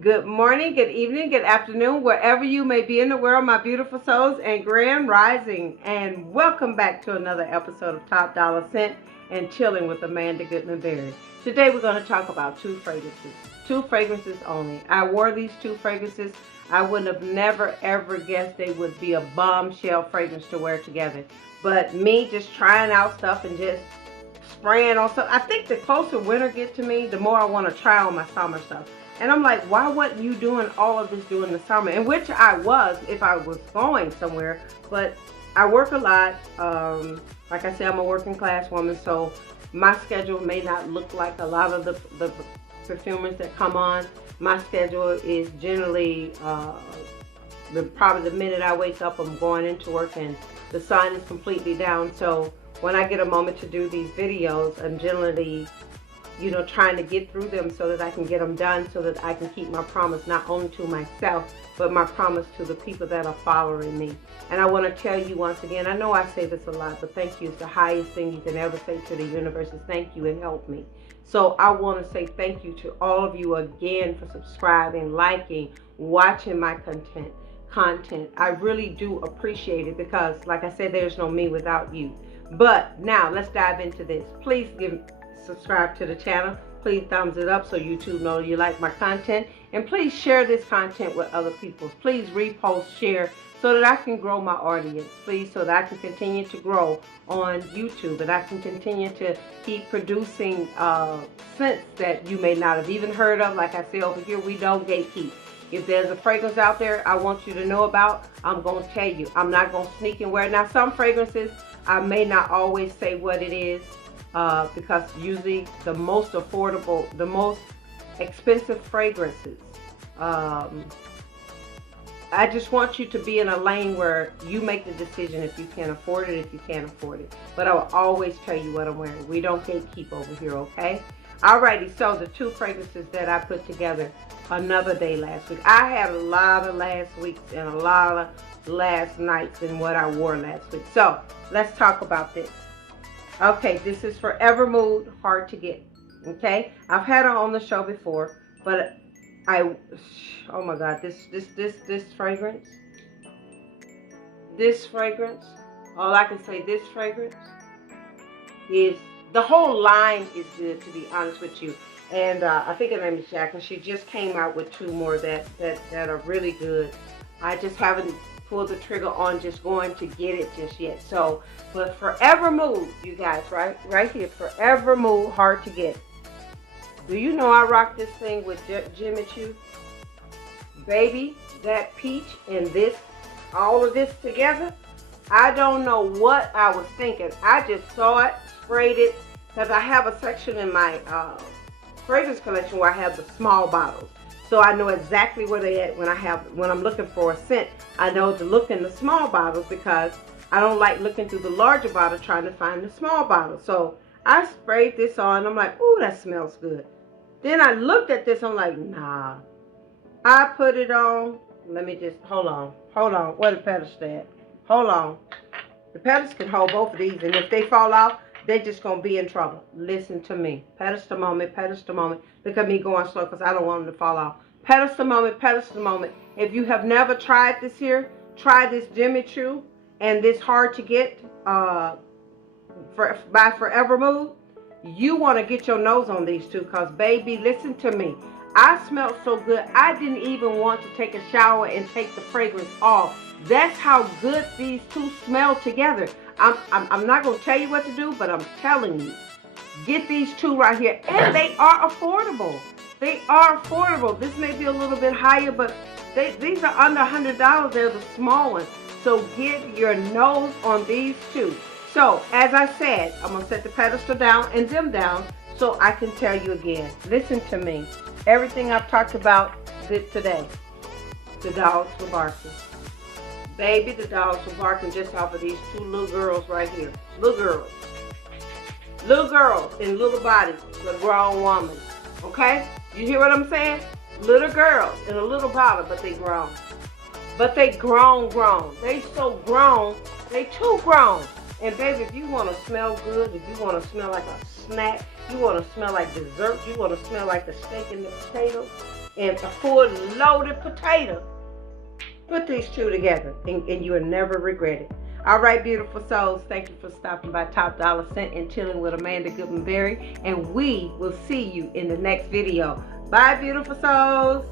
Good morning, good evening, good afternoon, wherever you may be in the world, my beautiful souls, and grand rising. And welcome back to another episode of Top Dollar Scent and Chilling with Amanda Goodman Berry. Today we're going to talk about two fragrances only. I wore these two fragrances. I would have never ever guessed they would be a bombshell fragrance to wear together. But me just trying out stuff and just spraying on stuff. I think the closer winter gets to me, the more I want to try on my summer stuff. And I'm like, why wasn't you doing all of this during the summer? And which I was if I was going somewhere. But I work a lot. Like I said, I'm a working class woman, so my schedule may not look like a lot of the perfumers that come on. My schedule is generally probably the minute I wake up, I'm going into work and the sun is completely down. So when I get a moment to do these videos, I'm generally trying to get through them so that I can get them done, so that I can keep my promise not only to myself, but my promise to the people that are following me. And I want to tell you once again, I know I say this a lot, but thank you is the highest thing you can ever say to the universe is thank you and help me. So I want to say thank you to all of you again for subscribing, liking, watching my content. I really do appreciate it because, like I said, there's no me without you. But now let's dive into this. Please subscribe to the channel. Please thumbs it up so YouTube knows you like my content. And please share this content with other people. Please repost, share, so that I can grow my audience. Please, so that I can continue to grow on YouTube. And I can continue to keep producing scents that you may not have even heard of. Like I say over here, we don't gatekeep. If there's a fragrance out there I want you to know about, I'm going to tell you. I'm not going to sneak and wear it. Now, some fragrances, I may not always say what it is. Because usually the most affordable, the most expensive fragrances, I just want you to be in a lane where you make the decision if you can afford it, if you can't afford it. But I will always tell you what I'm wearing. We don't gatekeep over here, okay? Alrighty, so the two fragrances that I put together another day last week. I had a lot of last weeks and a lot of last nights in what I wore last week. So let's talk about this. Okay, this is Forever Mood, Hard to Get. Okay, I've had her on the show before, but oh my God, this fragrance, all I can say, this fragrance is, the whole line is good, to be honest with you. And I think her name is Jack, and she just came out with two more that are really good. I just haven't pull the trigger on just going to get it just yet. So, but Forever Mood, you guys, right here, Forever Mood, Hard to Get. Do you know I rock this thing with Jimmy Choo? Baby, that peach and this, all of this together, I don't know what I was thinking. I just saw it, sprayed it, because I have a section in my fragrance collection where I have the small bottles. So I know exactly where they at when I'm looking for a scent. I know to look in the small bottles because I don't like looking through the larger bottle trying to find the small bottle. So I sprayed this on. I'm like, ooh, that smells good. Then I looked at this. I'm like, nah. I put it on. Let me just, hold on. Where the petals at? Hold on. The petals can hold both of these. And if they fall out, they're just going to be in trouble. Listen to me. Petals to moment, petals to moment. Look at me going slow because I don't want them to fall off. Petals to moment, petals to moment. If you have never tried this here, try this Jimmy Choo and this Hard to Get by Forever Mood. You want to get your nose on these two because, baby, listen to me. I smelled so good, I didn't even want to take a shower and take the fragrance off. That's how good these two smell together. I'm not going to tell you what to do, but I'm telling you. Get these two right here. And they are affordable. They are affordable. This may be a little bit higher, but these are under $100. They're the small ones. So get your nose on these two. So, as I said, I'm going to set the pedestal down and them down so I can tell you again. Listen to me. Everything I've talked about today, the dogs were barking. Baby, the dogs were barking just off of these two little girls right here. Little girls. Little girls in little bodies with a grown woman. Okay? You hear what I'm saying? Little girls in a little bottle, but they grown. But they grown. They so grown. They too grown. And baby, if you want to smell good, if you want to smell like a snack, you want to smell like dessert, you want to smell like the steak and the potatoes, and a full loaded potato. Put these two together and you will never regret it. All right, beautiful souls, thank you for stopping by Top Dollar Cent and chilling with Amanda Goodman Berry, and we will see you in the next video. Bye, beautiful souls.